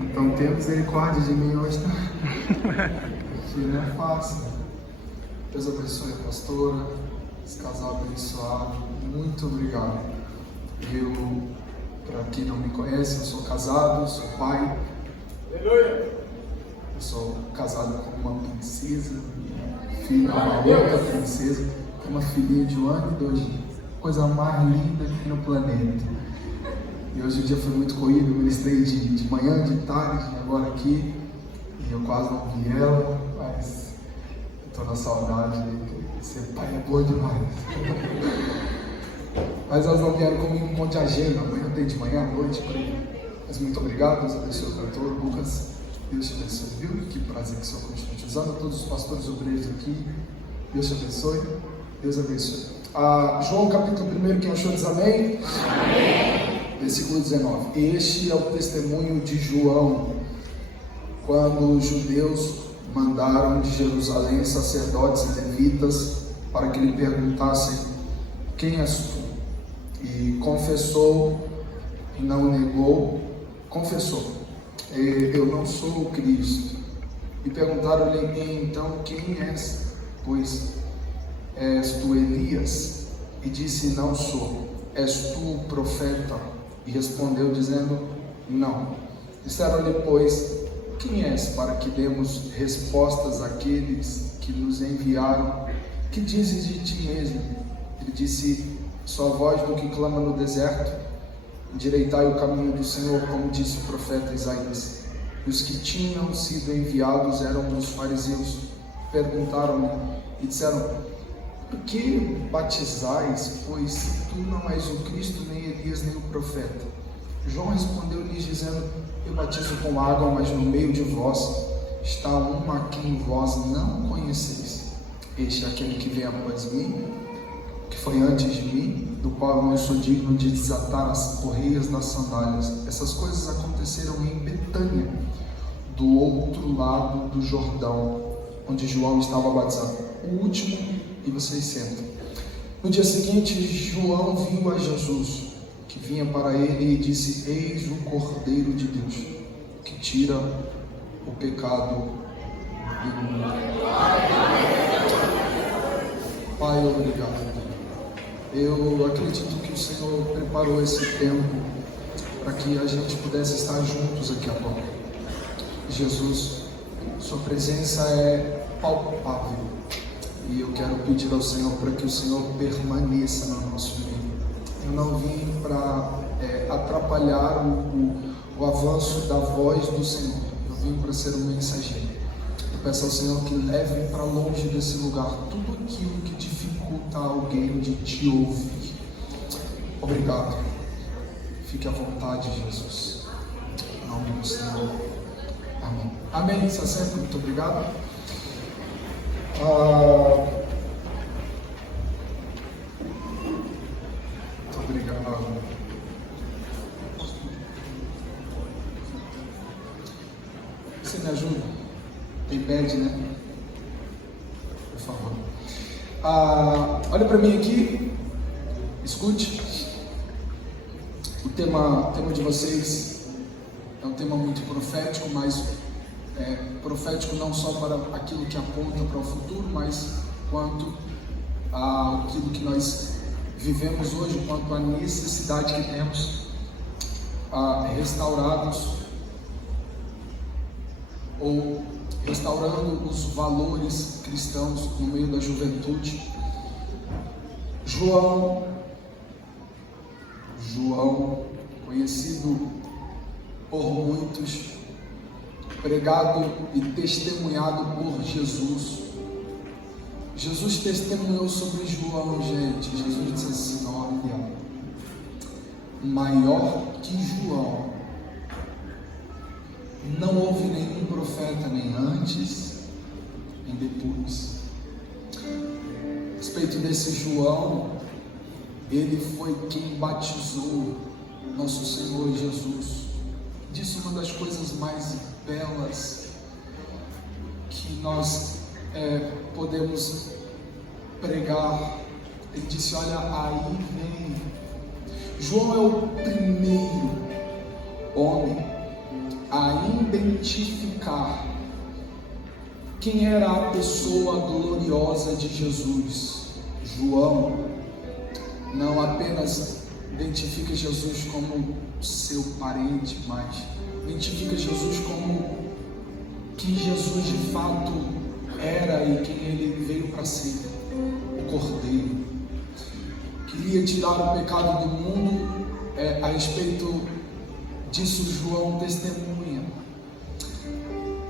Então tenha misericórdia de mim hoje, tá? Que não é fácil. Deus abençoe a pastora, esse casal abençoado. Muito obrigado. Para quem não me conhece, eu sou casado, sou pai. Aleluia! Eu sou casado com uma princesa, filha, uma outra princesa, uma filhinha de 1 ano e 2 dias. Coisa mais linda aqui no planeta. E hoje o dia foi muito corrido, eu ministrei de manhã, de tarde, agora aqui. E eu quase não vi ela, mas estou na saudade. Ser pai é bom demais. Mas elas não vieram comigo um monte de agenda, amanhã tem de manhã, à noite, por aí. Mas muito obrigado, Deus abençoe o cantor, Lucas. Deus te abençoe, viu? Que prazer que o Senhor continue te usando. A todos os pastores obreiros aqui, Deus te abençoe. Deus abençoe. João capítulo 1, quem achou diz amém? Amém. Versículo 19. Este é o testemunho de João, quando os judeus mandaram de Jerusalém sacerdotes e levitas para que lhe perguntassem: quem és tu? E confessou e não negou, confessou: eu não sou o Cristo. E perguntaram-lhe: então quem és? Pois és tu Elias? E disse: não sou. És tu o profeta? E respondeu dizendo: não. Disseram-lhe, pois, quem és, para que demos respostas àqueles que nos enviaram? Que dizes de ti mesmo? Ele disse: só a voz do que clama no deserto, endireitai o caminho do Senhor, como disse o profeta Isaías. E os que tinham sido enviados eram os fariseus. Perguntaram-lhe e disseram: por que batizais, pois tu não és o Cristo, nem Elias, nem o profeta? João respondeu-lhes dizendo: eu batizo com água, mas no meio de vós está um a quem vós não conheceis. Este é aquele que vem após mim, que foi antes de mim, do qual eu não sou digno de desatar as correias das sandálias. Essas coisas aconteceram em Betânia, do outro lado do Jordão, onde João estava batizando. O último, e vocês sentam. No dia seguinte, João viu a Jesus, que vinha para ele, e disse: eis o Cordeiro de Deus, que tira o pecado do mundo. Pai, obrigado. Eu acredito que o Senhor preparou esse tempo para que a gente pudesse estar juntos aqui agora. Jesus, sua presença é palpável, e eu quero pedir ao Senhor para que o Senhor permaneça no nosso meio. Eu não vim para atrapalhar o avanço da voz do Senhor, eu vim para ser um mensageiro. Eu peço ao Senhor que leve para longe desse lugar tudo aquilo que dificulta alguém de te ouvir. Obrigado. Fique à vontade, Jesus. Em nome do Senhor. Amém. Amém. Se assenta. Muito obrigado. Muito obrigado. Você me ajuda? Tem badge, né? Por favor. Olha para mim aqui. Escute. O tema de vocês é um tema muito profético, mas profético não só para aquilo que aponta para o futuro, mas quanto aquilo que nós vivemos hoje, quanto a necessidade que temos restaurados ou restaurando os valores cristãos no meio da juventude. João, conhecido por muitos, pregado e testemunhado por Jesus. Jesus testemunhou sobre João, gente. Jesus disse assim: olha, maior que João não houve nenhum profeta, nem antes, nem depois. A respeito desse João, ele foi quem batizou nosso Senhor Jesus. Disse uma das coisas mais belas que nós podemos pregar. Ele disse: olha, aí vem. João é o primeiro homem a identificar quem era a pessoa gloriosa de Jesus. João não apenas identifica Jesus como seu parente, mas identifica Jesus como quem Jesus de fato era e quem ele veio para ser, o Cordeiro. Queria tirar o pecado do mundo, a respeito disso João testemunha.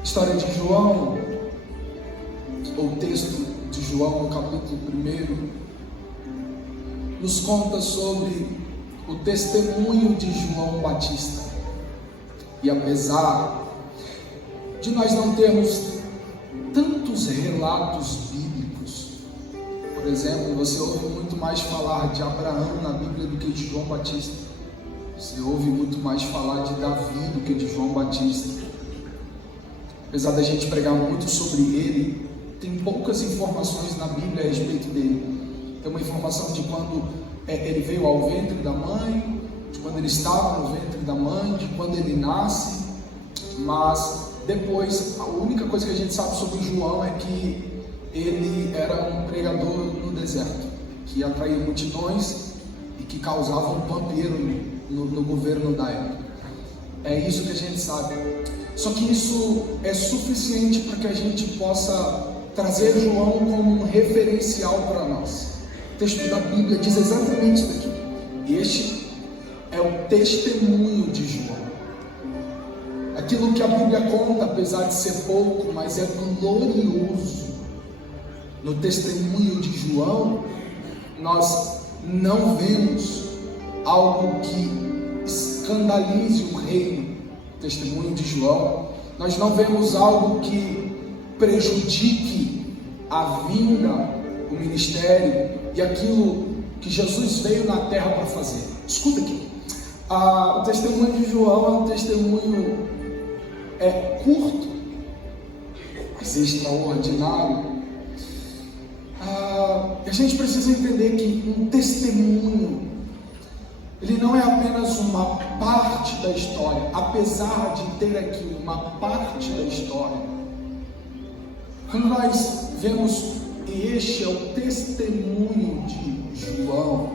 História de João, ou texto de João, no capítulo 1, nos conta sobre o testemunho de João Batista. E apesar de nós não termos tantos relatos bíblicos, por exemplo, você ouve muito mais falar de Abraão na Bíblia do que de João Batista. Você ouve muito mais falar de Davi do que de João Batista. Apesar da gente pregar muito sobre ele, tem poucas informações na Bíblia a respeito dele. Tem uma informação de quando ele veio ao ventre da mãe, de quando ele estava no ventre da mãe, de quando ele nasce, mas depois a única coisa que a gente sabe sobre João é que ele era um pregador no deserto, que atraía multidões e que causava um pampeiro no governo da época. É isso que a gente sabe. Só que isso é suficiente para que a gente possa trazer João como um referencial para nós. O texto da Bíblia diz exatamente isso aqui. Este é o testemunho de João. Aquilo que a Bíblia conta, apesar de ser pouco, mas é glorioso. No testemunho de João, nós não vemos algo que escandalize o reino. No testemunho de João, nós não vemos algo que prejudique a vinda, o ministério e aquilo que Jesus veio na terra para fazer. Escuta aqui, o testemunho de João é um testemunho curto, mas extraordinário. A gente precisa entender que um testemunho, ele não é apenas uma parte da história, apesar de ter aqui uma parte da história. Quando nós vemos, e este é o testemunho de João,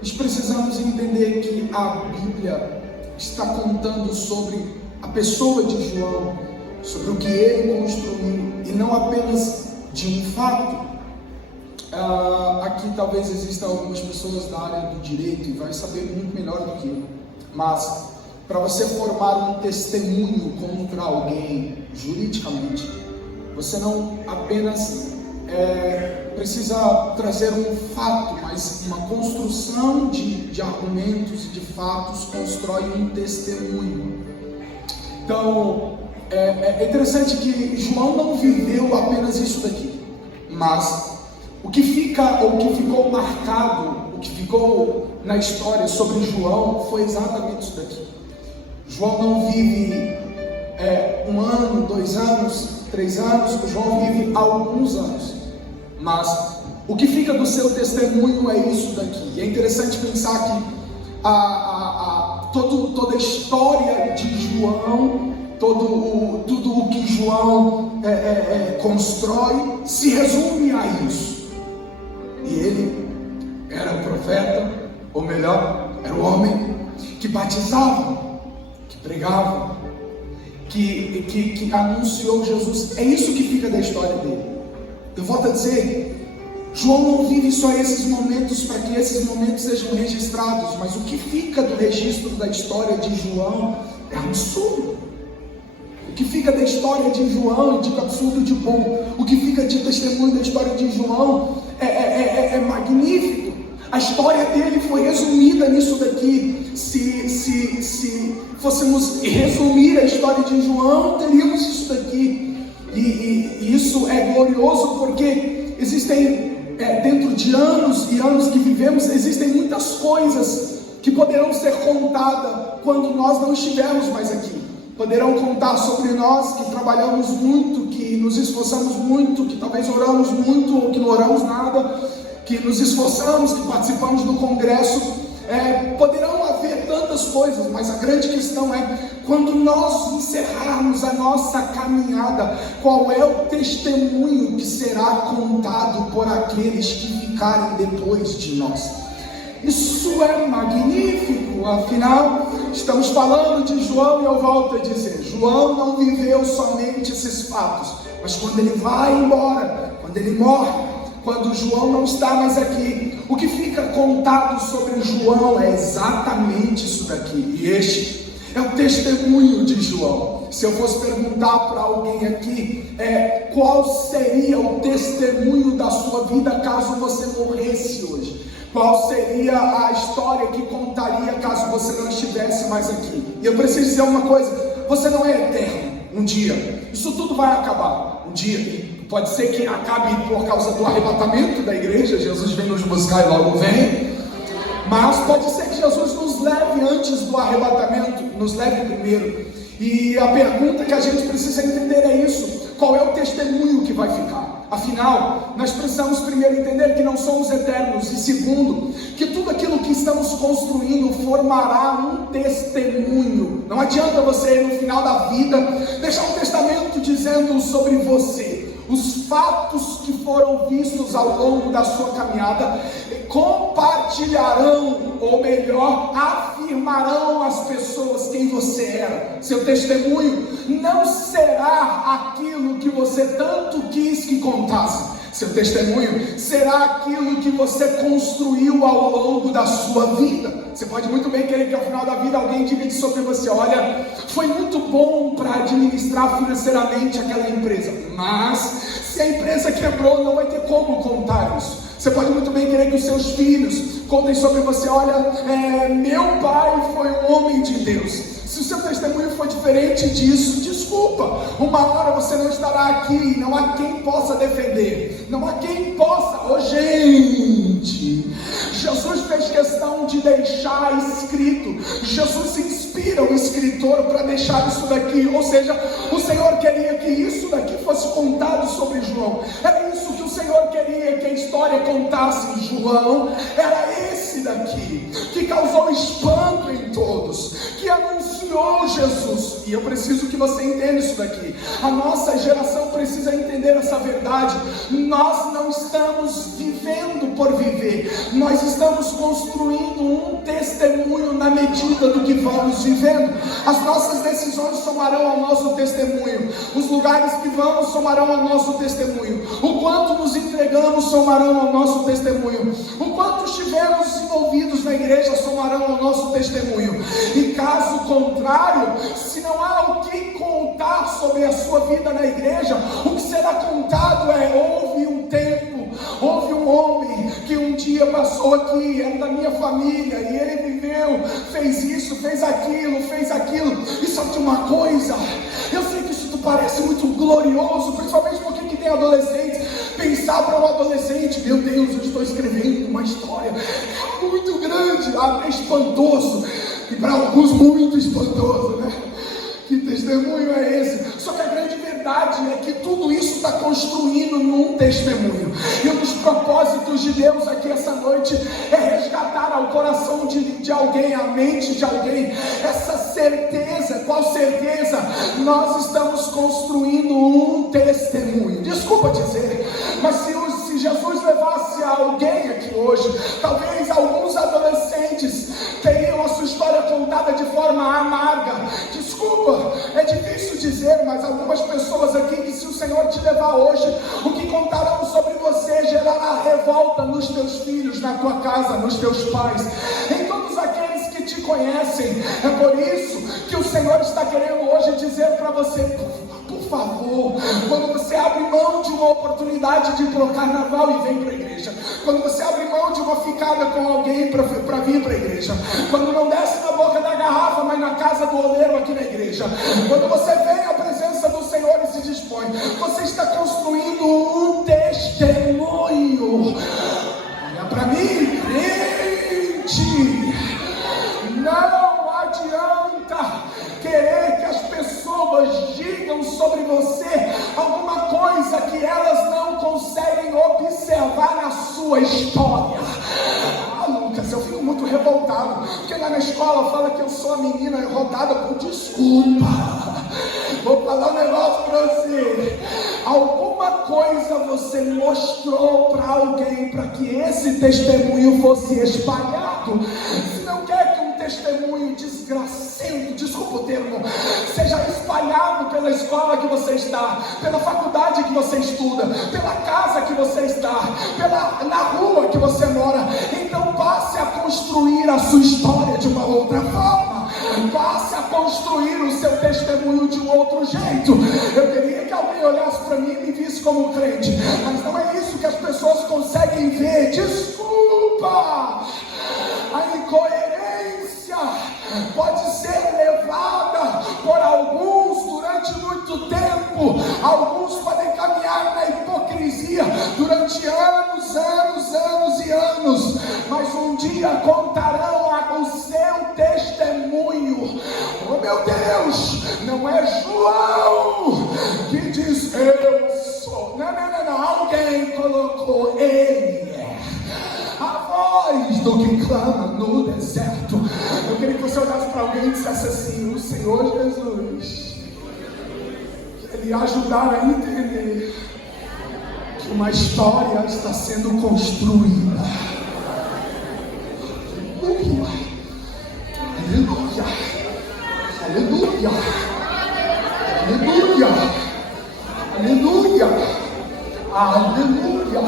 nós precisamos entender que a Bíblia está contando sobre a pessoa de João, sobre o que ele construiu, e não apenas de um fato. Aqui talvez existam algumas pessoas da área do direito e vai saber muito melhor do que eu, mas para você formar um testemunho contra alguém juridicamente, você não apenas precisa trazer um fato, mas uma construção de argumentos e de fatos constrói um testemunho. Então é interessante que João não viveu apenas isso daqui, mas o que ficou marcado, o que ficou na história sobre João foi exatamente isso daqui. João não vive 1 ano, 2 anos, 3 anos, João vive alguns anos, mas o que fica do seu testemunho é isso daqui. E é interessante pensar que toda a história de João, tudo o que João constrói se resume a isso. E ele era o profeta, ou melhor, era o homem que batizava, que pregava, que anunciou Jesus. É isso que fica da história dele. Eu volto a dizer, João não vive só esses momentos para que esses momentos sejam registrados, mas o que fica do registro da história de João é absurdo. O que fica da história de João, de absurdo de bom, o que fica de testemunho da história de João é magnífico. A história dele foi resumida nisso daqui. Se fôssemos resumir a história de João, teríamos isso daqui. E isso é glorioso porque existem, dentro de anos e anos que vivemos, existem muitas coisas que poderão ser contadas quando nós não estivermos mais aqui. Poderão contar sobre nós que trabalhamos muito, que nos esforçamos muito, que talvez oramos muito ou que não oramos nada, que nos esforçamos, que participamos do congresso. Poderão haver tantas tantas coisas, mas a grande questão é, quando nós encerrarmos a nossa caminhada, qual é o testemunho que será contado por aqueles que ficarem depois de nós? Isso é magnífico, afinal, estamos falando de João e eu volto a dizer, João não viveu somente esses fatos, mas quando ele vai embora, quando ele morre, quando João não está mais aqui, o que fica contado sobre João é exatamente isso daqui, e este é o testemunho de João. Se eu fosse perguntar para alguém aqui, qual seria o testemunho da sua vida caso você morresse hoje? Qual seria a história que contaria caso você não estivesse mais aqui? E eu preciso dizer uma coisa, você não é eterno. Um dia, isso tudo vai acabar. Um dia, e pode ser que acabe por causa do arrebatamento da igreja, Jesus vem nos buscar e logo vem. Mas pode ser que Jesus nos leve antes do arrebatamento, nos leve primeiro. E a pergunta que a gente precisa entender é isso: qual é o testemunho que vai ficar? Afinal, nós precisamos primeiro entender que não somos eternos, e segundo, que tudo aquilo que estamos construindo formará um testemunho. Não adianta você, no final da vida, deixar um testamento dizendo sobre você. Os fatos que foram vistos ao longo da sua caminhada compartilharão, ou melhor, afirmarão às pessoas quem você era. Seu testemunho não será aquilo que você tanto quis que contasse. Seu testemunho será aquilo que você construiu ao longo da sua vida. Você pode muito bem querer que ao final da vida alguém diga sobre você: olha, foi muito bom para administrar financeiramente aquela empresa, mas se a empresa quebrou, não vai ter como contar isso. Você pode muito bem querer que os seus filhos contem sobre você: olha, meu pai foi um homem de Deus. Se o seu testemunho for diferente disso, desculpa, uma hora você não estará aqui, não há quem possa defender, não há quem possa, gente, Jesus fez questão de deixar escrito, Jesus inspira o escritor para deixar isso daqui, ou seja, o Senhor queria que isso daqui fosse contado sobre João, era isso que o Senhor queria que a história contasse. João era esse daqui, que causou espanto em todos, que anunciou Jesus, e eu preciso que você entenda isso daqui. A nossa geração precisa entender essa verdade. Nós não estamos vivendo por viver, nós estamos construindo um testemunho na medida do que vamos vivendo. As nossas decisões somarão ao nosso testemunho, os lugares que vamos somarão ao nosso testemunho, o quanto nos entregamos somarão ao nosso testemunho, o quanto estivemos envolvidos na igreja somarão ao nosso testemunho. E caso contrário, se não há o que contar sobre a sua vida na igreja, o que será contado houve um tempo, houve um homem que um dia passou aqui, era da minha família, e ele viveu, fez isso, fez aquilo, e sabe de uma coisa, eu sei que isso parece muito glorioso, principalmente porque que tem adolescentes. Pensar para um adolescente: meu Deus, eu estou escrevendo uma história muito grande, é espantoso, e para alguns muito espantoso, né? Que testemunho é esse? Só que a grande verdade é que tudo isso está construindo num testemunho. E um dos propósitos de Deus aqui essa noite é resgatar ao coração de alguém, à mente de alguém, essa certeza. Qual certeza? Nós estamos construindo um testemunho. Desculpa dizer, mas se Jesus levasse alguém aqui hoje, talvez alguns adolescentes teriam a sua história contada de forma amarga. Desculpa, é difícil dizer, mas algumas pessoas aqui, que se o Senhor te levar hoje, o que contarão sobre você gerará revolta nos teus filhos, na tua casa, nos teus pais, em todos aqueles que te conhecem. É por isso que o Senhor está querendo hoje dizer para você: por favor, quando você abre mão de uma oportunidade de ir para o carnaval e vem para a igreja, quando você abre mão de uma ficada com alguém para vir para a igreja, quando não desce na boca da garrafa, mas na casa do oleiro aqui na igreja, quando você vem à presença do Senhor e se dispõe, você está construindo um testemunho. Olha para mim, crente, não adianta querer que as pessoas digam sobre você alguma coisa que elas não conseguem observar na sua história. Lucas, eu fico muito revoltado revoltado, porque lá na escola fala que eu sou a menina rodada por desculpa. Vou falar um negócio para você. Alguma coisa você mostrou para alguém para que esse testemunho fosse espalhado. Se não quer que um testemunho desgracento, desculpa o termo, seja espalhado pela escola que você está, pela faculdade que você estuda, pela casa que você está, na rua que você mora, então passe a construir a sua história de uma outra forma. Passe a construir o seu testemunho de um outro jeito. Eu queria que alguém olhasse para mim e me visse como crente, mas não é isso que as pessoas conseguem ver. Desculpa, a incoerência pode ser levada por alguns durante muito tempo. Alguns podem caminhar na hipocrisia durante anos e anos, mas um dia contarão o seu testemunho. Oh meu Deus, não é João que diz eu sou. Não, alguém colocou ele. A voz do que clama no deserto. Eu queria que você olhasse para alguém e dissesse assim: o Senhor Jesus, Ele ajudar a entender que uma história está sendo construída. Aleluia, aleluia, aleluia, aleluia, aleluia.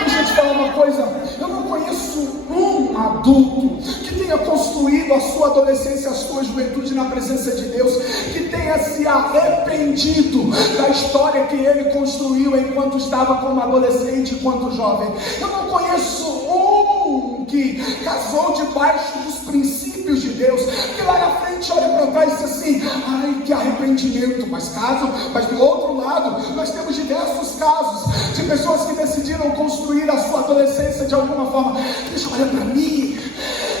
Deixa eu te falar uma coisa, eu não conheço um adulto que tenha construído a sua adolescência, a sua juventude na presença de Deus, que tenha se arrependido da história que ele construiu enquanto estava como adolescente, enquanto jovem. Eu não conheço um que casou debaixo dos princípios de Deus, que lá na frente olha para trás e diz assim: ai, que arrependimento. Mas do outro lado, nós temos diversos casos de pessoas que decidiram construir a sua adolescência de alguma forma. Deixa eu olhar para mim,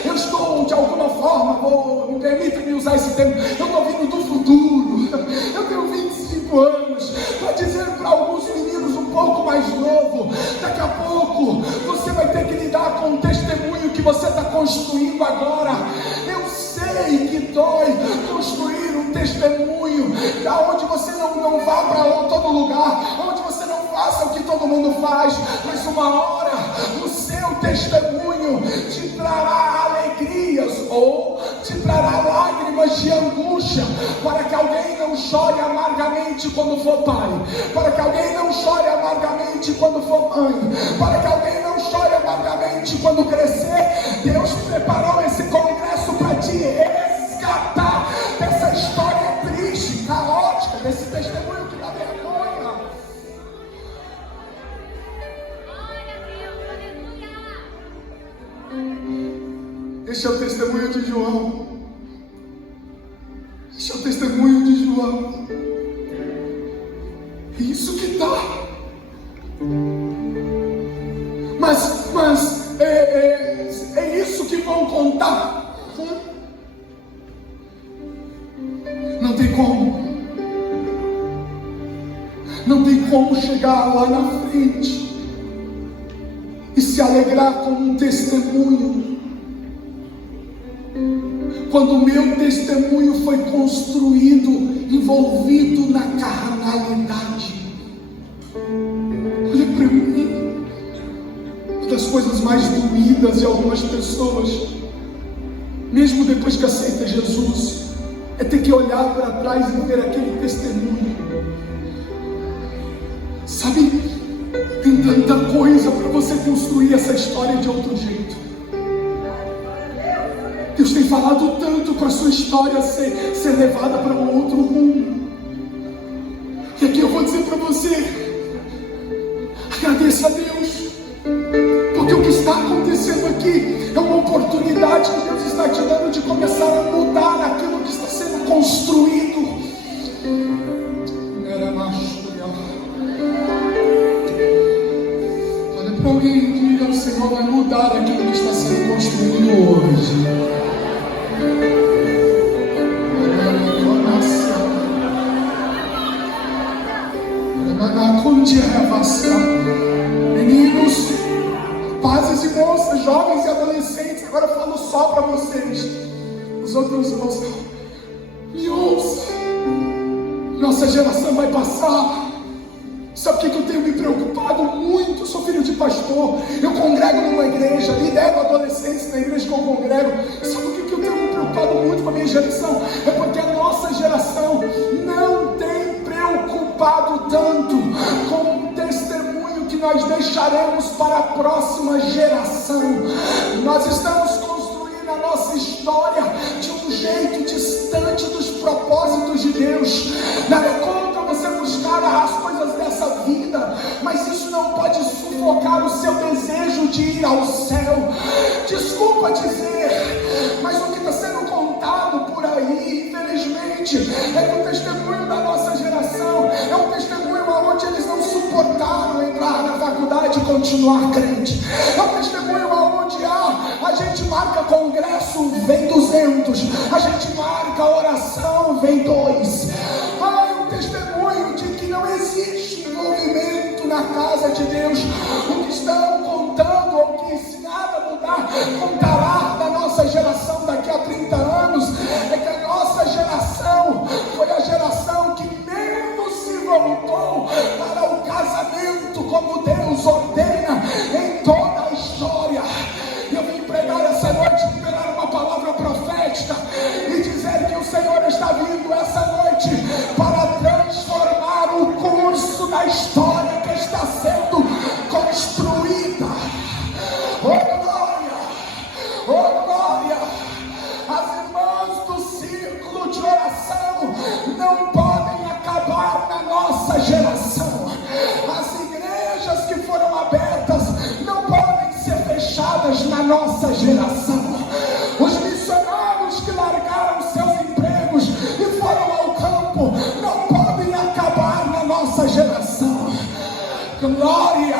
eu estou de alguma forma, me permita-me usar esse termo, eu estou vindo do futuro, eu tenho 25 anos, para dizer para alguns meninos um pouco mais novo, daqui a pouco você vai ter que lidar com o testemunho que você está construindo agora. Eu sei que dói construir um testemunho da onde você não vá para todo lugar, onde você não faça o que todo mundo faz, mas uma hora o seu testemunho te trará alegrias ou te trará lágrimas de angústia, para que alguém não chore amargamente quando for pai, para que alguém não chore amargamente quando for mãe, para que alguém não chore amargamente quando crescer. Deus preparou esse congresso para te resgatar dessa história triste, caótica, desse testemunho que dá vergonha. Este é o testemunho de João. Este é o testemunho de João. É isso que dá. Mas é isso que vão contar. Não tem como. Não tem como chegar lá na frente e se alegrar com um testemunho, quando o meu testemunho foi construído, envolvido na carnalidade. Olha para mim, uma das coisas mais doídas de algumas pessoas, mesmo depois que aceita Jesus, é ter que olhar para trás e ver aquele testemunho. Sabe, tem tanta coisa para você construir essa história de outro jeito. Deus tem falado tanto para a sua história ser levada para um outro rumo. E aqui eu vou dizer para você: agradeça a Deus, porque o que está acontecendo aqui é uma oportunidade que Deus está te dando de começar a mudar aquilo que está sendo construído. Olha para alguém e diga: o Senhor vai mudar aquilo que está sendo construído hoje. Meninos, rapazes e moças, os jovens e adolescentes, agora eu falo só para vocês. Os outros irmãos, me ouça. Nossa geração vai passar. Sabe o que eu tenho me preocupado muito? Eu sou filho de pastor, eu congrego numa igreja, lidero adolescentes na igreja que eu congrego. Sabe o que eu tenho me preocupado muito com a minha geração? É porque a nossa geração não tem preocupado tanto com o testemunho que nós deixaremos para a próxima geração. Nós estamos construindo a nossa história de um jeito distante dos propósitos de Deus. Nada contra você buscar as coisas dessa vida, mas isso não pode sufocar o seu desejo de ir ao céu. Desculpa dizer, mas o que está sendo contado por aí, infelizmente, é que o testemunho da nossa geração é um testemunho onde eles não suportaram entrar na faculdade e continuar crente. É um testemunho onde a gente marca congresso, vem 200, a gente marca oração, vem 2. É um testemunho de que não existe envolvimento na casa de Deus. O que estão contando, ou que se nada mudar, contará da nossa geração daqui a 30 anos, é que a nossa geração foi a geração que menos se voltou para o casamento como Deus ordena em toda a história. Eu vim pregar essa noite, liberar uma palavra profética e dizer que o Senhor está vindo essa noite para transformar o curso da história que está sendo construída. Oh glória! Oh glória! As irmãs do círculo de oração não podem acabar na nossa geração. As igrejas que foram abertas não podem ser fechadas na nossa geração. Os missionários que largaram seus empregos e foram ao campo não podem acabar na nossa geração. Glória!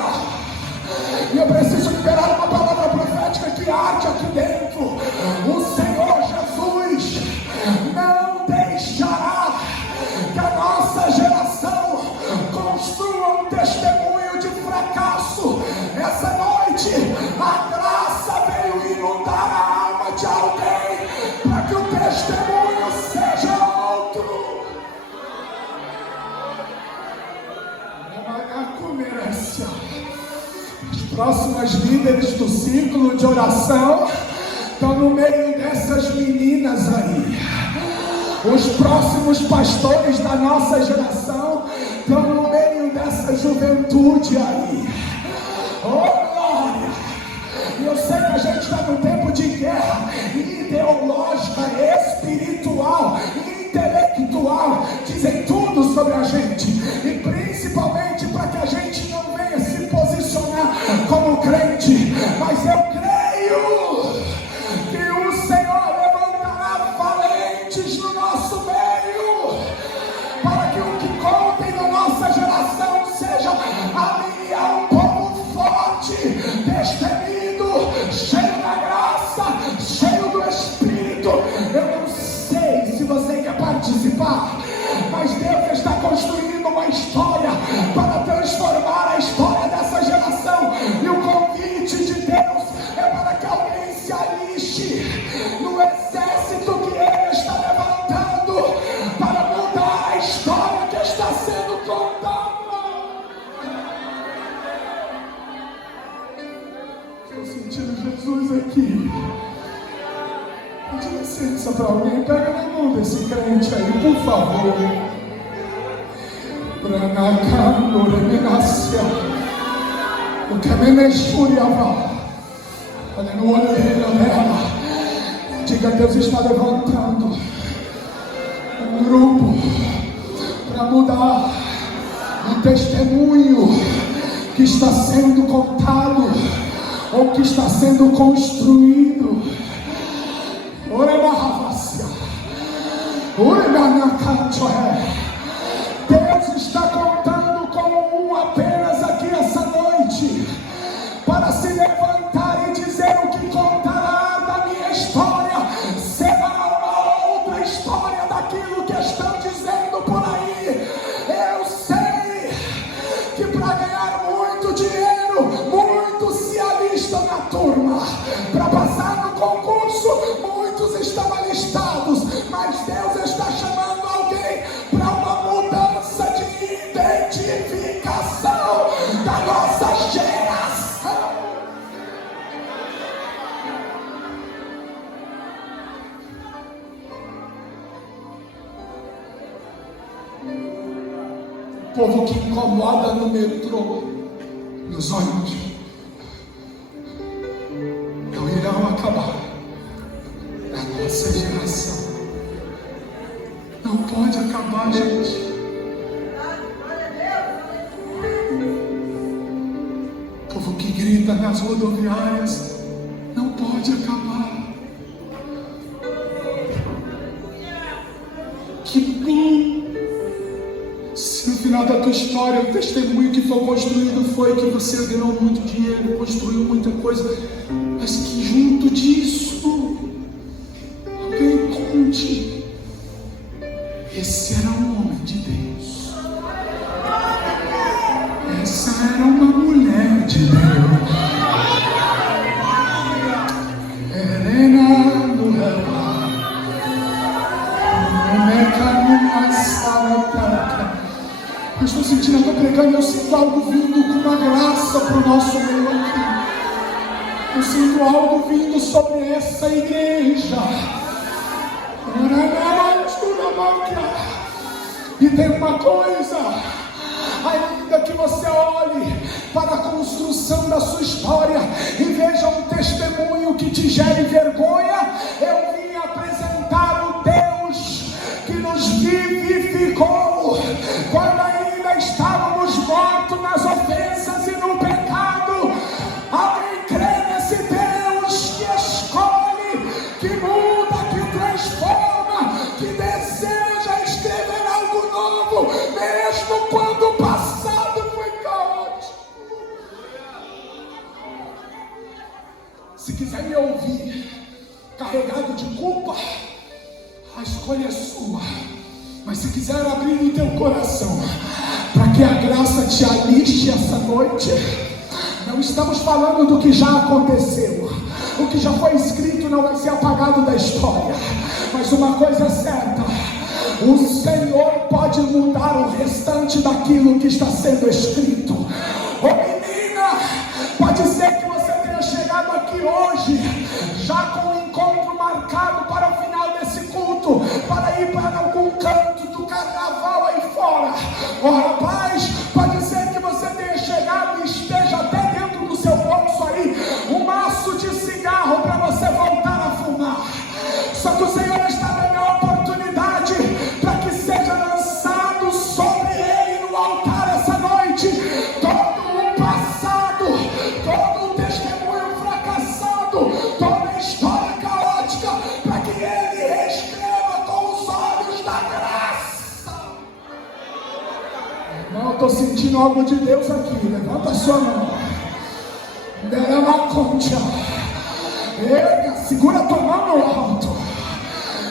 E eu preciso liberar uma palavra profética que arde aqui dentro. O Senhor Jesus não deixará que a nossa geração construa um testemunho de fracasso. Essa noite a graça veio inundar a alma de alguém para que o testemunho seja outro. As próximas líderes do círculo de oração estão no meio dessas meninas aí. Os próximos pastores da nossa geração estão no meio dessa juventude aí. Oh glória! E eu sei que a gente está no tempo de guerra ideológica, espiritual, intelectual. Dizem tudo sobre a gente, e principalmente para que a gente não venha se posicionar como crente. Mas eu creio que o Senhor levantará valentes no nosso meio, para que o que contem na nossa geração seja aliar um povo forte, destemido, cheio da graça, cheio do Espírito. Eu não sei se você quer participar, mas Deus está construindo uma história para transformar a história dessa geração. E o convite de Deus é para que alguém se aliste no exército que Ele está levantando para mudar a história que está sendo contada. Estou sentindo Jesus aqui. Pede licença para alguém, pega na mão desse crente aí, por favor. Branacando remenácia, o que menesturiava, olha no olho dele, olha. Diga: Deus está levantando um grupo para mudar um testemunho que está sendo contado ou que está sendo construído. Deus está contando com um apenas aqui essa noite, para se levantar e dizer: o que contará da minha história será uma outra história daquilo que estão dizendo por aí. Eu sei que para ganhar muito dinheiro, muitos se alistam na turma. Povo que incomoda no metrô, nos ônibus, não irão acabar na nossa geração. Não pode acabar, gente. Povo que grita nas rodoviárias, não pode acabar. Que bom se no final da tua história o testemunho que foi construído foi que você ganhou muito dinheiro, construiu muita coisa, mas que junto disso alguém conte: esse era um homem de Deus, essa era uma mulher de Deus. Eu estou sentindo, eu estou pregando, eu sinto algo vindo com uma graça para o nosso meio aqui. Eu sinto algo vindo sobre essa igreja. E tem uma coisa, ainda que você olhe para a construção da sua história e veja um testemunho que te gere vergonha, eu vim apresentar o Deus que nos vivificou quando ainda estávamos mortos nas ofensas e no pecado. Alguém crê nesse Deus que escolhe, que muda, que transforma, que deseja escrever algo novo, mesmo quando o passado foi caótico? Se quiser me ouvir carregado de culpa, a escolha é sua. Mas se quiser abrir o teu coração para que a graça te aliste essa noite, não estamos falando do que já aconteceu. O que já foi escrito não vai ser apagado da história. Mas uma coisa é certa: o Senhor pode mudar o restante daquilo que está sendo escrito. Ô menina, pode ser que você tenha chegado aqui hoje já com um encontro marcado para o final desse culto, para ir para algum canto do carnaval aí fora. Ó rapaz, pode ser que você tenha chegado e esteja até dentro do seu bolso aí um maço de cigarro para você voltar a fumar. Só que o Senhor está dando a oportunidade para que seja lançado sobre ele no altar essa noite todo o passado, todo o testemunho fracassado, toda a história caótica, para que ele reescreva com os olhos da graça. Irmão, eu estou sentindo algo de Deus aqui. Levanta a sua mão. Erga, segura a tua mão no alto.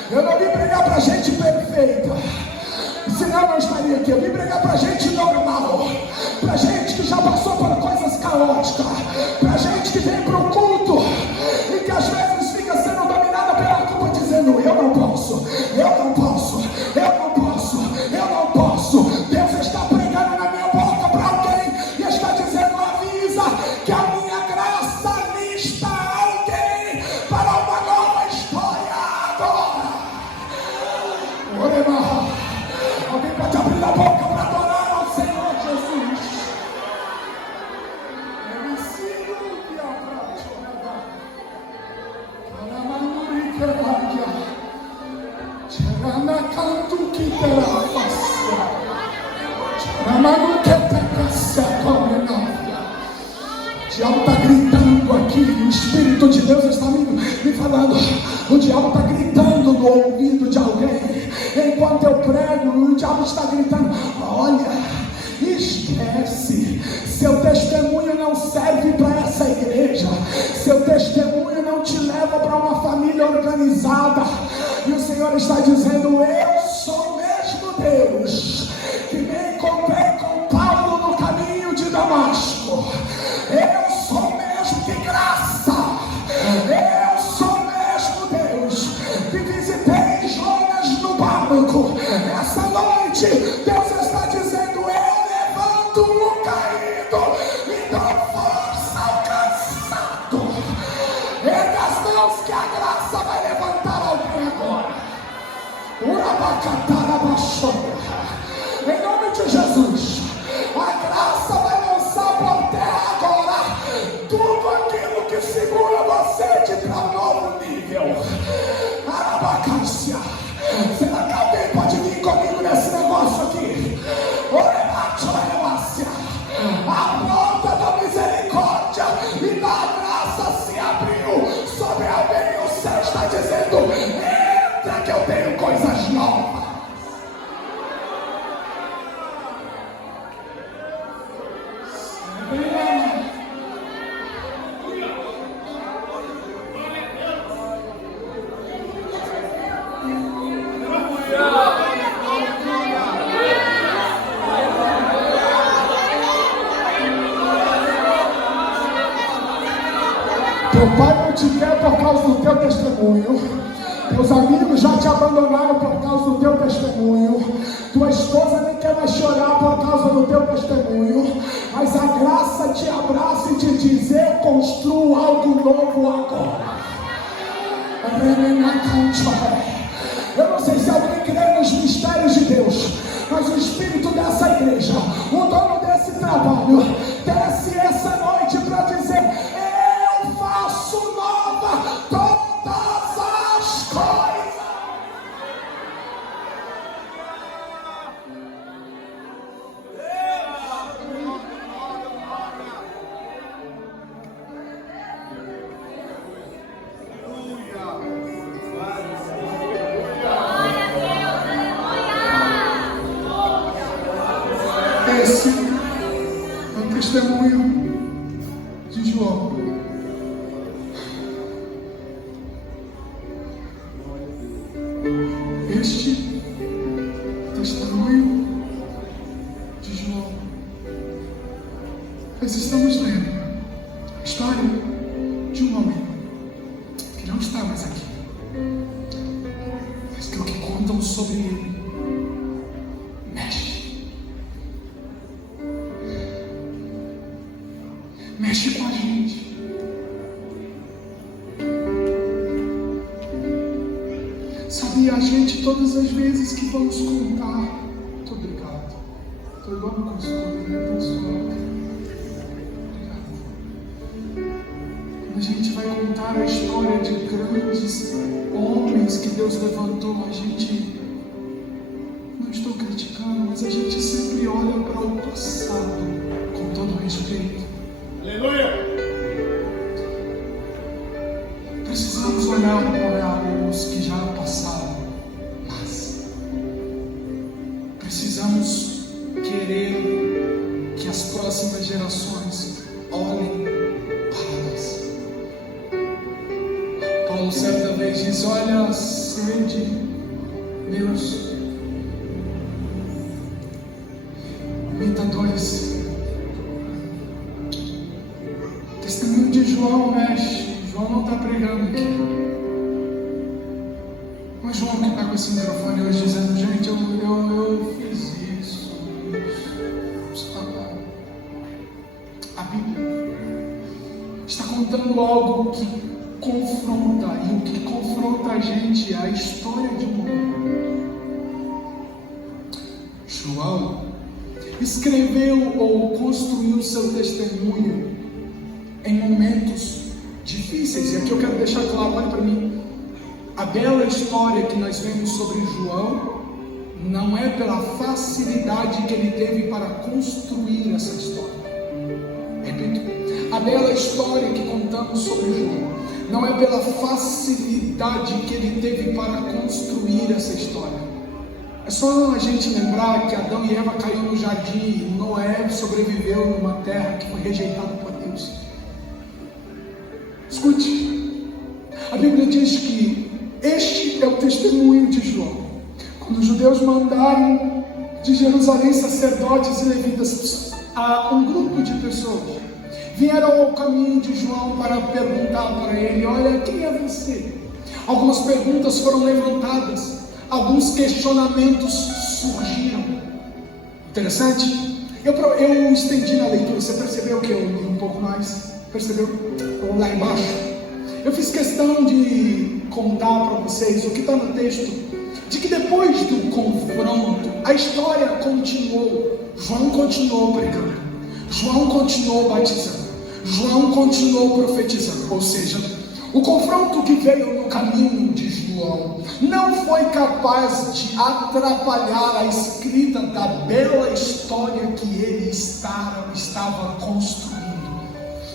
Eu não vim pregar para gente perfeita, senão eu não estaria aqui. Eu vim pregar para gente normal, para gente que já passou por coisas caóticas, para gente que vem para o culto e que às vezes fica sendo dominada pela culpa, dizendo: eu não posso, eu não posso, eu não posso, eu não posso. Deus está pregando na minha boca para alguém e está dizendo: avisa que a minha graça lista alguém para uma nova história agora. Alguém pode abrir a boca para adorar ao Senhor Jesus. Ele se ilude a prática. Tirana canto que terá face. Tirana que te o diabo está gritando aqui. O Espírito de Deus está me falando. O diabo está gritando no ouvido de alguém. Enquanto eu prego, o diabo está gritando: olha, esquece. Seu testemunho não serve para essa igreja. Seu testemunho não te leva para uma família organizada. E o Senhor está dizendo: eu sou o mesmo Deus que me encontrei com Paulo no caminho de Damasco. Eu sou mesmo, que graça. Eu sou mesmo Deus que visitei Jonas no barco. Essa noite Deus está dizendo: eu levanto o caído e dou força ao cansado. Erga as mãos que a graça vai levantar alguém agora. Em nome de Jesus. comigo nesse negócio aqui. A porta da misericórdia e da graça se abriu sobre alguém. O céu está dizendo: entra que eu tenho coisas novas. Teu pai não te quer por causa do teu testemunho. Teus amigos já te abandonaram por causa do teu testemunho. Tua esposa nem quer mais chorar por causa do teu testemunho. Mas a graça te abraça e te diz: eu construo algo novo agora. Eu não sei se alguém crê nos mistérios de Deus, mas o Espírito dessa igreja, o dono desse trabalho, desce essa noite para dizer: eu faço nova todas as coisas. Esse é o testemunho de João. Este testemunho de João. Nós estamos lendo a história de um homem que não está mais aqui, mas que o que contam sobre ele mexe com a gente. Sabe, a gente, todas as vezes que vamos contar, muito obrigado. Estou igual no consultório, né? Tão suave. Obrigado. Quando a gente vai contar a história de grandes homens que Deus levantou, a gente, não estou criticando, mas a gente sempre olha para o passado com todo respeito. Aleluia! Precisamos olhar para os que já passaram, mas precisamos querer que as próximas gerações olhem para nós. Paulo certa vez diz: olha, sede meus imitadores. Testemunho de João mexe. João não está pregando aqui, mas João que está com esse microfone hoje dizendo: gente, eu fiz isso. A Bíblia está contando algo que confronta, e o que confronta a gente é a história de um homem. João escreveu ou construiu seu testemunho em momentos difíceis, e aqui eu quero deixar claro, olha para mim, a bela história que nós vemos sobre João não é pela facilidade que ele teve para construir essa história. Repito, a bela história que contamos sobre João não é pela facilidade que ele teve para construir essa história. É só a gente lembrar que Adão e Eva caíram no jardim e Noé sobreviveu numa terra que foi rejeitada por Deus. Escute, a Bíblia diz que este é o testemunho de João. Quando os judeus mandaram de Jerusalém sacerdotes e levitas, a um grupo de pessoas vieram ao caminho de João para perguntar para ele: olha, quem é você? Algumas perguntas foram levantadas, alguns questionamentos surgiram. Interessante? Eu estendi na leitura. Você percebeu que eu li um pouco mais? Percebeu? Lá embaixo. Eu fiz questão de contar para vocês o que está no texto, de que depois do confronto, a história continuou. João continuou pregando, João continuou batizando, João continuou profetizando. Ou seja, o confronto que veio no caminho de João João não foi capaz de atrapalhar a escrita da bela história que ele estava construindo.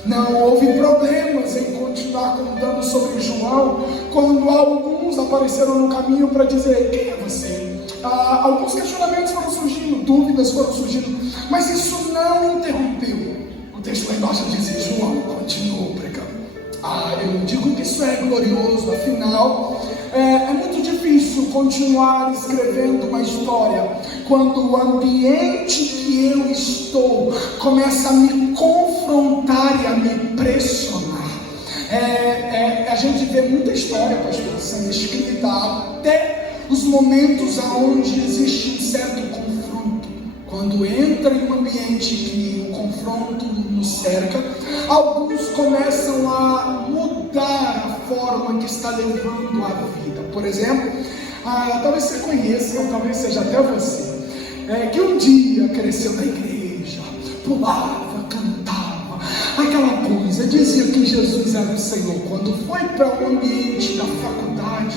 Não houve problemas em continuar contando sobre João, quando alguns apareceram no caminho para dizer: quem é você? Alguns questionamentos foram surgindo, dúvidas foram surgindo, mas isso não interrompeu. O texto lá embaixo diz: João continuou pregando. Eu digo que isso é glorioso, afinal, é muito difícil continuar escrevendo uma história quando o ambiente que eu estou começa a me confrontar e a me pressionar. A gente vê muita história, pastor, sendo escrita até os momentos onde existe um certo confronto. Quando entra em um ambiente que o confronto nos cerca, alguns começam a mudar a forma que está levando a vida. Por exemplo, talvez você conheça, ou talvez seja até você, que um dia cresceu na igreja, pulava, cantava, aquela coisa, dizia que Jesus era o Senhor. Quando foi para o ambiente da faculdade,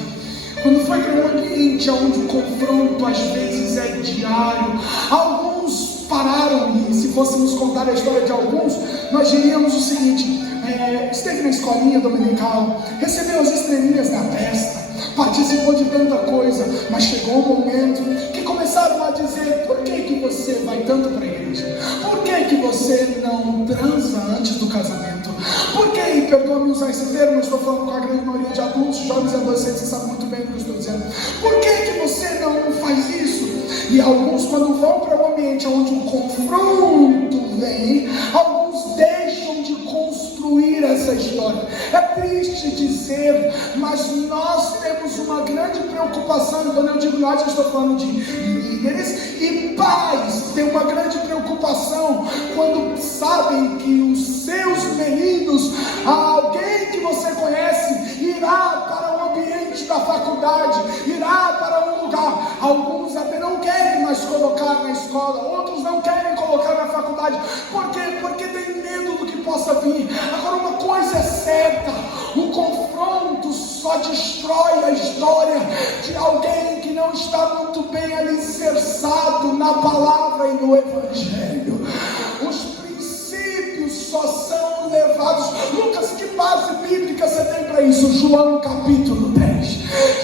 quando foi para um ambiente onde o confronto às vezes é diário, alguns pararam, e se fôssemos contar a história de alguns, nós diríamos o seguinte: esteve na escolinha dominical, recebeu as estrelinhas na testa, participou de tanta coisa, mas chegou um momento que começaram a dizer: por que você vai tanto para a igreja? Por que você não transa antes do casamento? Por que, e perdoa-me usar esse termo, eu estou falando com a grande maioria de adultos, jovens e adolescentes que sabem muito bem o que eu estou dizendo. Por que você não faz isso? E alguns, quando vão para um ambiente onde um confronto vem, alguns deixam de construir essa história. É triste dizer, mas nós temos uma grande preocupação. Quando eu digo nós, eu estou falando de líderes e pais. Tem uma grande preocupação quando sabem que os seus meninos, alguém que você conhece, irá para o ambiente da faculdade, irá para um lugar. Alguns até não querem mais colocar na escola, outros não querem colocar na faculdade. Por quê? Porque tem medo do que possa vir. Agora, uma coisa é certa: o confronto só destrói a história de alguém que não está muito bem alicerçado na palavra e no evangelho. Os princípios só são levados. Lucas, que base bíblica você tem para isso? João capítulo 10.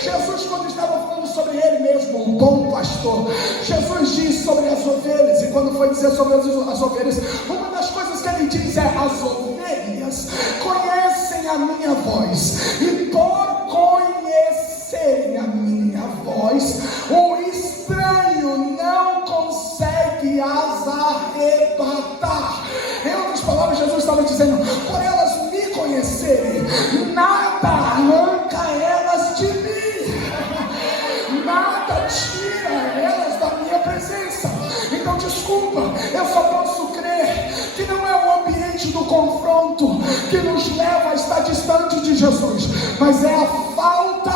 Jesus, quando estava falando sobre ele mesmo, o bom pastor, Jesus diz sobre as ovelhas, e quando foi dizer sobre as ovelhas, uma das coisas que ele diz é: as ovelhas conhecem a minha voz, e por conhecerem a minha voz, o estranho não consegue as arrebatar. Em outras palavras, Jesus estava dizendo: por elas me conhecerem, nada arranca elas de mim, nada tira elas da minha presença. Então, desculpa, eu só posso crer que não é o ambiente do confronto que nos leva a estar distante de Jesus, mas é a falta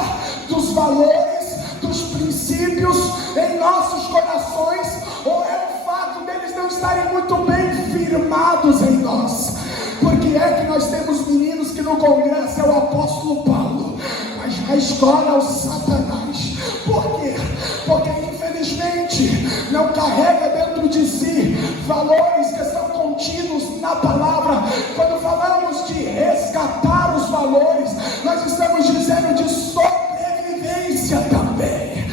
dos valores, dos princípios em nossos corações, ou é o fato deles não estarem muito bem firmados em nós. Porque é que nós temos meninos que no congresso é o apóstolo Paulo, mas na escola é o Satanás. Por quê? Porque infelizmente não carrega dentro de si valores que são contidos na palavra. Quando falamos de resgatar os valores, nós estamos dizendo de sobrevivência também.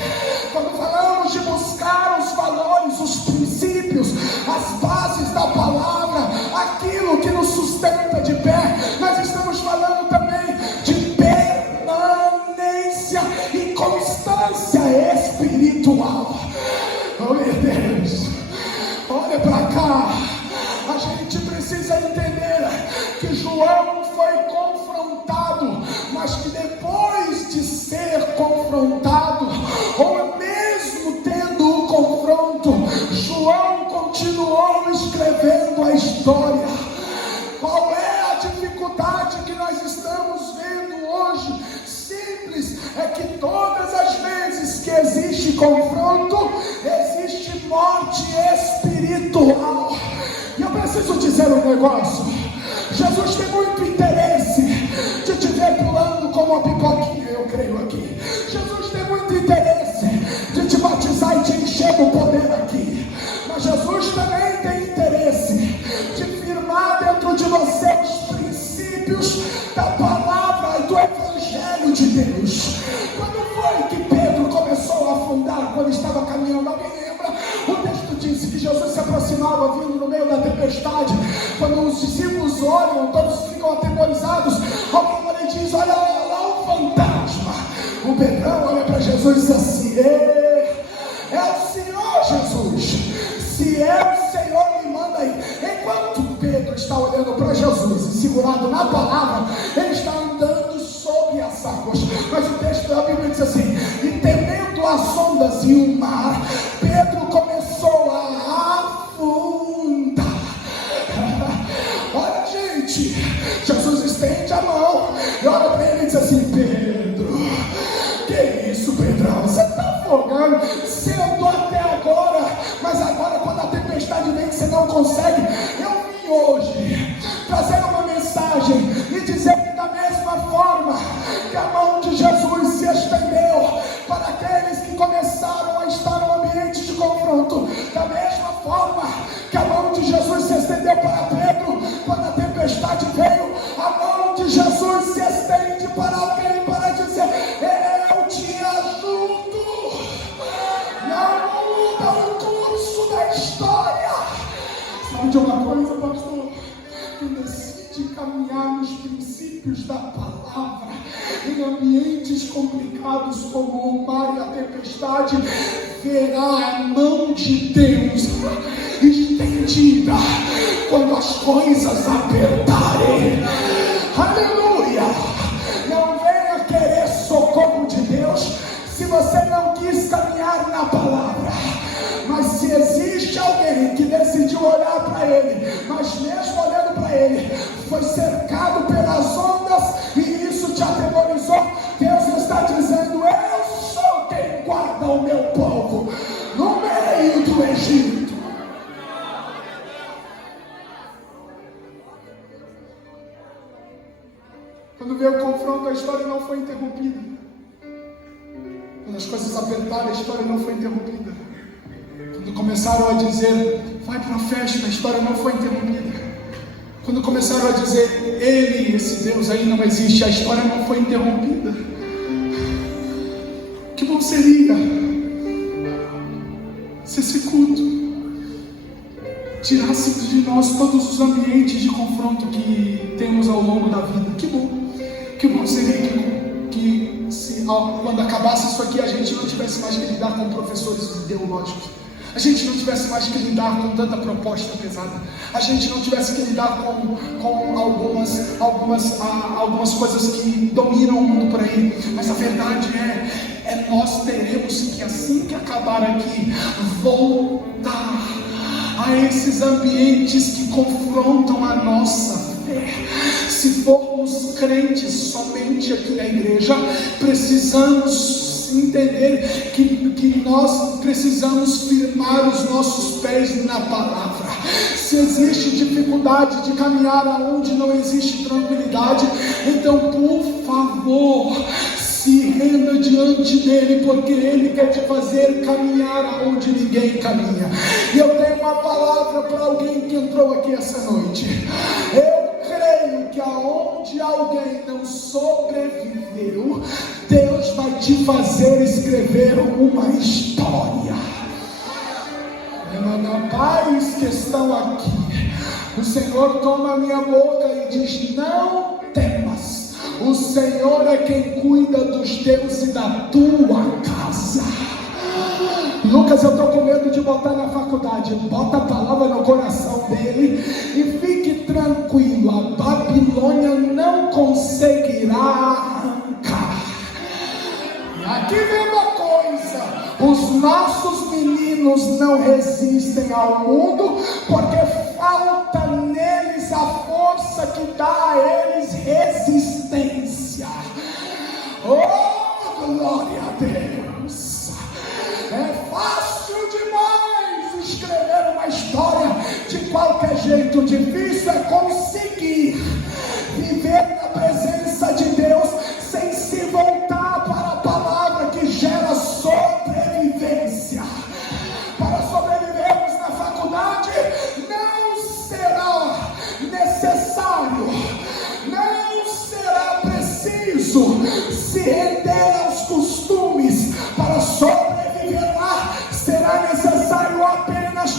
Quando falamos de buscar os valores, os princípios, as bases da palavra, aquilo que nos sustenta de pé, nós estamos falando também de permanência e constância espiritual. Oh, meu Deus, olha para cá. A gente precisa entender que João foi confrontado, mas que depois de ser confrontado, ou mesmo tendo o confronto, João continuou escrevendo a história. Qual é a dificuldade que nós estamos vendo hoje? Simples, é que todas as vezes que existe confronto, existe morte espiritual. E eu preciso dizer um negócio: Jesus tem muito interesse de te ver pulando como uma pipoquinha, eu creio aqui. disse que Jesus se aproximava vindo no meio da tempestade. Quando os discípulos olham, todos ficam atemorizados. Alguém olha e diz: olha lá o fantasma. O Pedrão olha para Jesus e diz assim: é o Senhor Jesus. Se é o Senhor, me manda aí. Enquanto Pedro está olhando para Jesus e segurado na palavra, ele está andando sobre as águas. Mas o texto da Bíblia diz assim: e temendo as ondas e o mar, Pedro começou a afundar. Olha, gente, Jesus estende a mão e olha para ele e diz assim: Pedro, que isso, Pedrão? Você está afogando? Você andou até agora, mas agora quando a tempestade vem que você não consegue. Eu vim hoje trazer uma mensagem e dizer que da mesma forma que a mão de Jesus se estendeu para aqueles que começaram a estar no ambiente de confronto, da mesma forma que a mão de Jesus se estendeu para Pedro quando a tempestade veio, a mão de Jesus se estende para alguém para dizer: eu te ajudo. Não muda o curso da história. Sabe de uma coisa, pastor? Tu decide caminhar nos princípios da palavra em ambientes complicados como o mar e a tempestade, verá a mão de Deus estendida quando as coisas apertarem. Aleluia! Não venha querer socorro de Deus se você não quis caminhar na palavra. Mas se existe alguém que decidiu olhar para ele, mas mesmo olhando para ele, foi cercado pelas ondas e isso te atemorizou, Deus está dizendo: eu sou quem guarda o meu povo no meio do Egito. Quando veio o confronto, a história não foi interrompida. Quando as coisas apertaram, a história não foi interrompida. Quando começaram a dizer: vai para a festa, a história não foi interrompida. Quando começaram a dizer: ele, esse Deus aí não existe, a história não foi interrompida. Que bom seria se esse culto tirasse de nós todos os ambientes de confronto que temos ao longo da vida. Que bom seria que se, quando acabasse isso aqui, a gente não tivesse mais que lidar com professores ideológicos, a gente não tivesse mais que lidar com tanta proposta pesada, a gente não tivesse que lidar com algumas coisas que dominam o mundo por aí. Mas a verdade é nós teremos que, assim que acabar aqui, voltar a esses ambientes que confrontam a nossa fé. Se formos crentes somente aqui na igreja, precisamos entender que nós precisamos firmar os nossos pés na palavra. Se existe dificuldade de caminhar aonde não existe tranquilidade, então por favor, se renda diante dele, porque ele quer te fazer caminhar aonde ninguém caminha. E eu tenho uma palavra para alguém que entrou aqui essa noite. Eu creio que aonde alguém não sobreviveu, Deus vai te fazer escrever uma história. Pais que estão aqui, o Senhor toma a minha boca e diz: não temas, o Senhor é quem cuida dos teus e da tua casa. Lucas, eu estou com medo de botar na faculdade. Bota a palavra no coração dele e fique tranquilo, a Babilônia não conseguirá arrancar. E aqui vem uma coisa: os nossos meninos não resistem ao mundo, porque falta neles a força que dá a eles resistência. Oh, glória a Deus! É fácil demais escrever uma história de qualquer jeito. Difícil é conseguir viver na presença de Deus sem se voltar para a palavra que gera sobrevivência. Para sobrevivermos na faculdade, não será necessário, não será preciso se render aos costumes para sobreviver lá. Será necessário apenas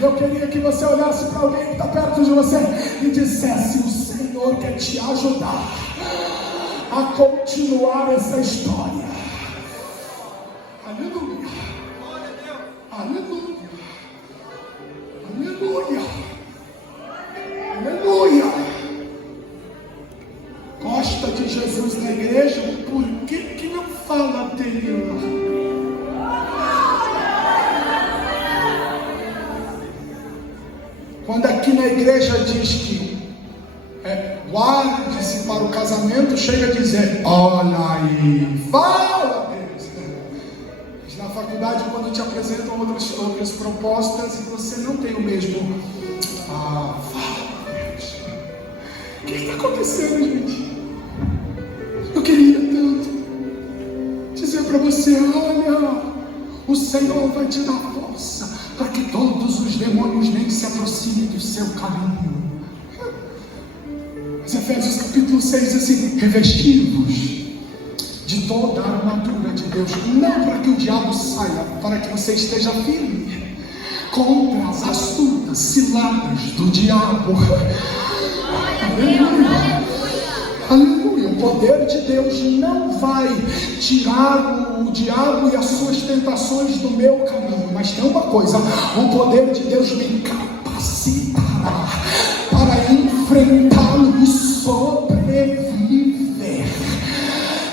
Eu queria que você olhasse para alguém que está perto de você e dissesse: o Senhor quer te ajudar a continuar essa história. Aleluia. Aleluia. Aleluia. Aleluia. Gosta de Jesus na igreja? Por que não fala dele lá? Quando aqui na igreja diz que guarde-se para o casamento, chega a dizer: olha aí, fala Deus. Mas na faculdade, quando te apresentam outras propostas, você não tem o mesmo fala Deus. O que está acontecendo, gente? Eu queria tanto dizer para você: olha, o Senhor vai te dar força para que todos os demônios nem se aproximem do seu caminho. Mas Efésios capítulo 6 diz assim: revestivos de toda a armadura de Deus, não para que o diabo saia, para que você esteja firme contra as astutas ciladas do diabo. Aleluia. Aleluia. O poder de Deus não vai tirar o diabo e as suas tentações do meu caminho. Mas tem uma coisa: o poder de Deus me capacitará para enfrentá-lo e sobreviver.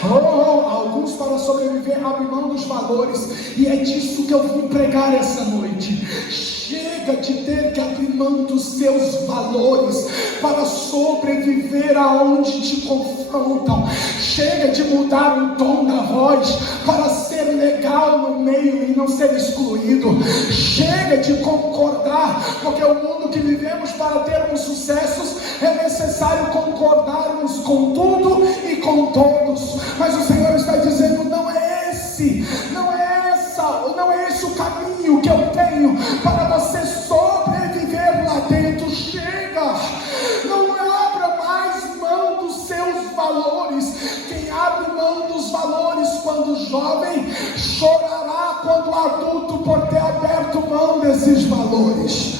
Alguns, para sobreviver, abrem mão dos valores. E é disso que eu vim pregar essa noite. Chega de ter que abrir mão dos seus valores para sobreviver aonde te confrontam. Chega de mudar o tom da voz para ser legal no meio e não ser excluído. Chega de concordar, porque o mundo que vivemos, para termos sucessos, é necessário concordarmos com tudo e com todos. Mas o Senhor está dizendo: não é esse o caminho que eu tenho para você sobreviver lá dentro. Chega, não abra mais mão dos seus valores. Quem abre mão dos valores quando jovem, chorará quando adulto por ter aberto mão desses valores.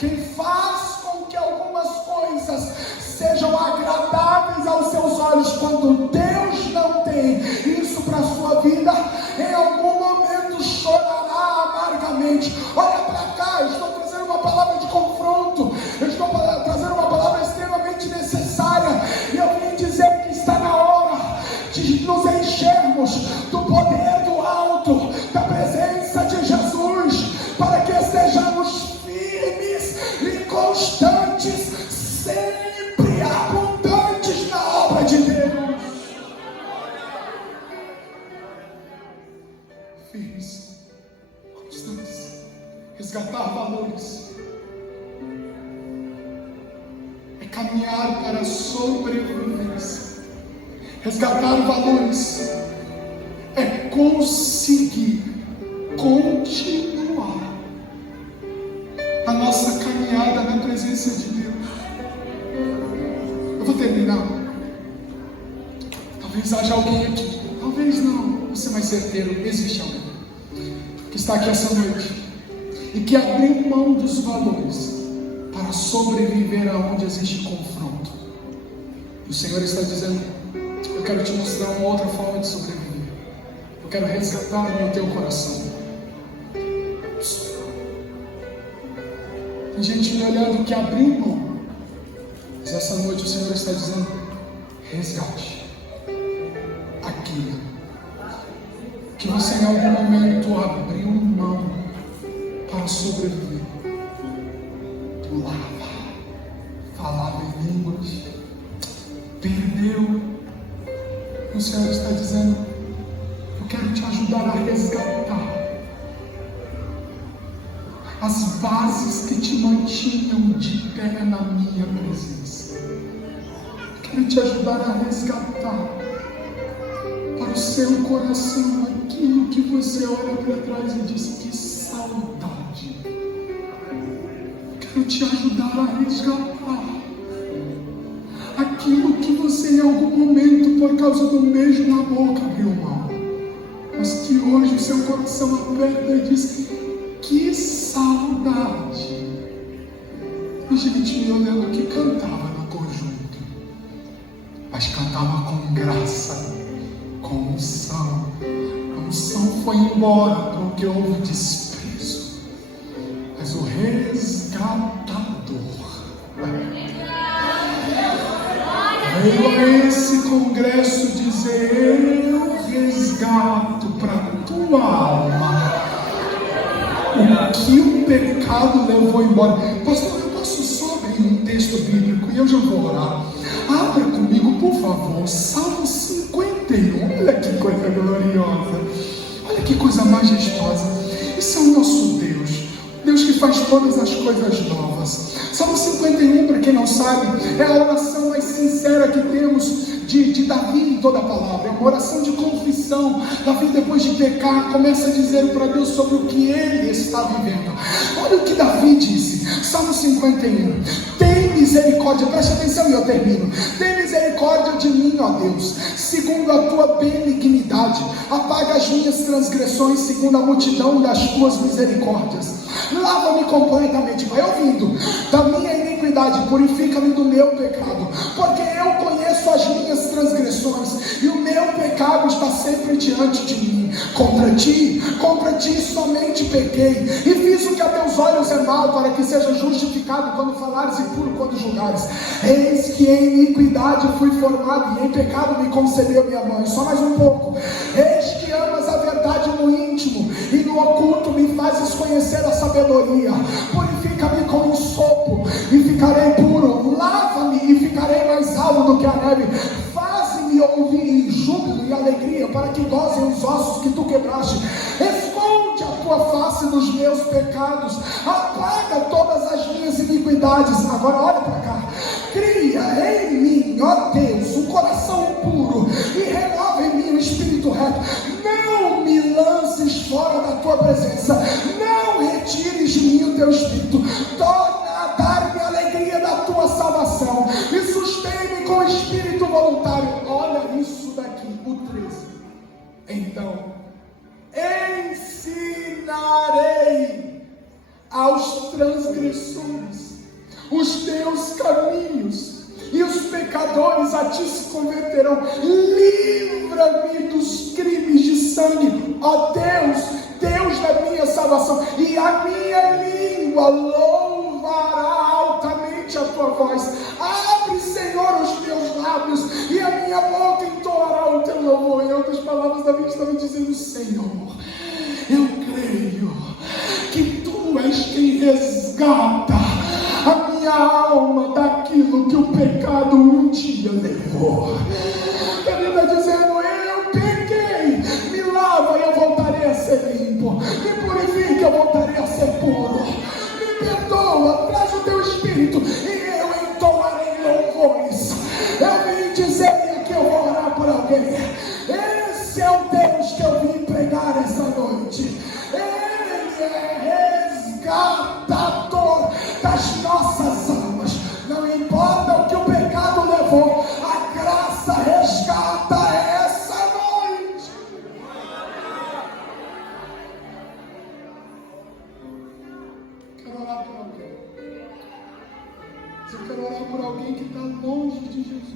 Quem faz com que algumas coisas sejam agradáveis aos seus olhos, quando Deus não tem isso para a sua vida, em algum momento chorará amargamente. Olha para cá, eu estou trazendo uma palavra de confronto, eu estou trazendo uma palavra extremamente necessária, e eu vim dizer que está na hora de nos enchermos do poder do alto, da presença de Jesus, para que estejamos firmes e constantes, sempre abundantes na obra de Deus. Firmes, constantes, resgatar valores, é caminhar para a sobrevivência. Resgatar valores é conseguir continuar a nossa caminhada na presença de Deus. Eu vou terminar. Talvez haja alguém aqui, talvez não, vou ser mais certeiro, existe alguém que está aqui essa noite e que abriu mão dos valores para sobreviver aonde existe confronto. O Senhor está dizendo: eu quero te mostrar uma outra forma de sobreviver. Eu quero resgatar no teu coração. Tem gente me olhando que abriu mão, mas essa noite o Senhor está dizendo: resgate aquilo que você em algum momento abriu mão para sobreviver. Pulava, falava em línguas, perdeu. O Senhor está dizendo: eu quero te ajudar a resgatar as bases que te mantinham de pé na minha presença. Eu quero te ajudar a resgatar para o seu coração aquilo que você olha para trás e diz: que saudade. Eu quero te ajudar a resgatar aquilo que você em algum momento, por causa do mesmo amor, abriu mão, mas que hoje o seu coração aperta e diz: que saudade. E gente me olhando que cantava no conjunto, mas cantava com graça, com unção. A unção foi embora porque houve desprezo, mas o resgatador veio a esse congresso dizer: eu resgato para tua alma o que o pecado levou embora. Pastor, eu posso só ler um texto bíblico e eu já vou orar? Abra comigo, por favor, Salmo 51. Olha que coisa gloriosa, olha que coisa majestosa. Esse é o nosso Deus, Deus que faz todas as coisas novas. Salmo 51, para quem não sabe, é a oração mais sincera que temos de Davi em toda a palavra. É uma oração de confissão. Davi, depois de pecar, começa a dizer para Deus sobre o que ele está vivendo. Olha o que Davi disse, Salmo 51: tem misericórdia, preste atenção e eu termino. Tem misericórdia de mim, ó Deus, segundo a tua benignidade. Apaga as minhas transgressões segundo a multidão das tuas misericórdias. Lava-me completamente, vai ouvindo, da minha iniquidade, purifica-me do meu pecado, porque eu conheço as minhas transgressões, e o meu pecado está sempre diante de mim. Contra ti somente pequei, e fiz o que a teus olhos é mal, para que seja justificado quando falares e puro quando julgares. Eis que em iniquidade fui formado, e em pecado me concebeu minha mãe. Só mais um pouco. Eis que amas a verdade no íntimo, e no oculto me fazes conhecer a sabedoria. Purifica-me com um sopro, e ficarei puro. Lava-me, e ficarei mais alvo do que a neve. Faze-me ouvir júbilo e alegria, para que gozem os ossos que tu quebraste. Esconde a tua face dos meus pecados, apaga todas as minhas iniquidades. Agora olha para cá. Cria em mim, ó Deus, um coração puro, e renova em mim um espírito reto. Não me lances fora da tua presença, não retires de mim o teu espírito. Torna a dar-me a alegria da tua salvação, e sustém-me com espírito voluntário. Olha isso daqui, o 13. Então ensinarei aos transgressores os teus caminhos, e os pecadores a ti se converterão. Livra-me dos crimes de sangue, ó Deus, Deus da minha salvação, e a minha língua louvará altamente a tua voz. Abre, Senhor, os meus lábios, e a minha boca entoará o teu louvor. Em outras palavras, Davi estava dizendo: Senhor, eu creio que tu és quem resgata a minha alma daquilo que o pecado um dia levou. Davi está dizendo: eu pequei, me lava e eu voltarei a ser limpo, me purifica e eu voltarei a ser puro, me perdoa, traz o teu espírito e eu entoarei louvores. Eu vim dizer que eu vou orar por alguém. Esse é o Deus que eu vim pregar essa noite. Ele é resgatador das nossas almas. Não importa o que o pecado levou, a graça resgata essa noite. Quero orar por alguém. Eu quero orar por alguém que está longe de Jesus,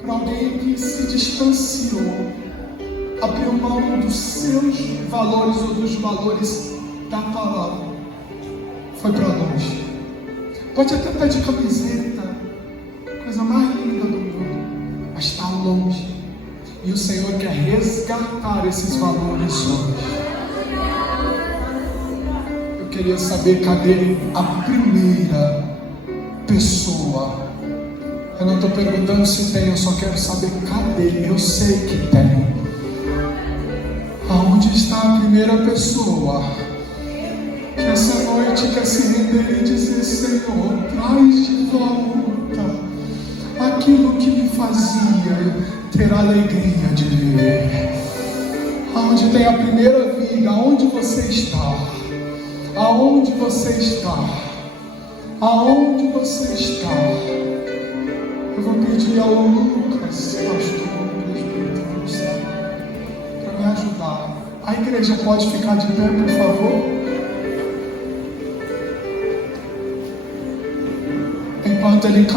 por alguém que se distanciou, abriu mão dos seus valores ou dos valores da palavra, foi para longe. Pode até estar de camiseta, coisa mais linda do mundo, mas está longe. E o Senhor quer resgatar esses valores hoje. Eu queria saber, cadê a primeira pessoa? Eu não estou perguntando se tem, eu só quero saber cadê. Eu sei que tem. Aonde está a primeira pessoa que essa noite quer se render e dizer: Senhor, traz de volta aquilo que me fazia ter a alegria de viver. Aonde tem a primeira vida, aonde você está? Aonde você está? Aonde você está? Eu vou pedir ao Lucas, pastor Lucas, para me ajudar. A igreja pode ficar de pé, por favor? enquanto ele